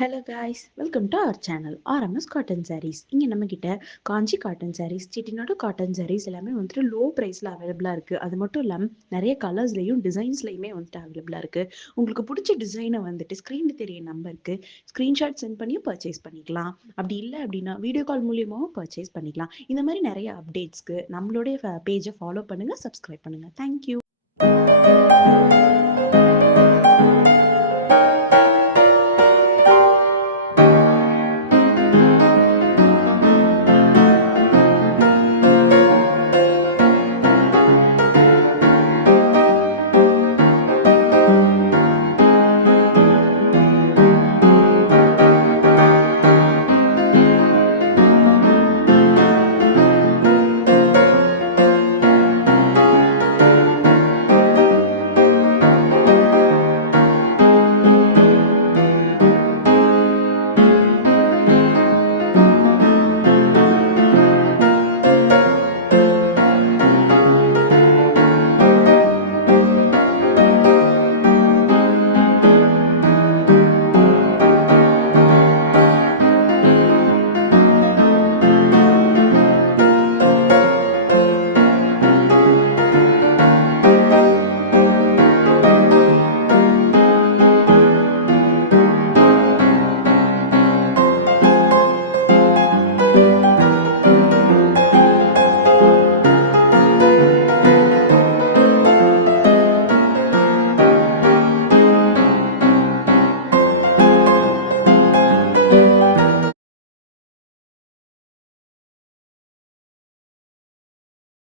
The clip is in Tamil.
Hello guys, welcome to our channel RMS cotton sarees. இங்கே நம்மக்கிட்ட Kanchi cotton sarees, Chettinad cotton sarees எல்லாமே வந்துட்டு லோ ப்ரைஸில் அவைலபிளாக இருக்குது. அது மட்டும் இல்லாமல் நிறைய கலர்ஸ்லையும் டிசைன்ஸ்லையுமே வந்துட்டு அவைலபிளாக இருக்குது. உங்களுக்கு பிடிச்ச டிசைனை வந்துட்டு ஸ்க்ரீனில் தெரிய நம்பருக்கு ஸ்க்ரீன்ஷாட் சென்ட் பண்ணி பர்ச்சேஸ் பண்ணிக்கலாம். அப்படி இல்லை அப்படின்னா வீடியோ கால் மூலியமாகவும் பர்ச்சேஸ் பண்ணிக்கலாம். இந்த மாதிரி நிறைய அப்டேட்ஸ்க்கு நம்மளுடைய பேஜை ஃபாலோ பண்ணுங்கள், சப்ஸ்கிரைப் பண்ணுங்கள். தேங்க்யூ.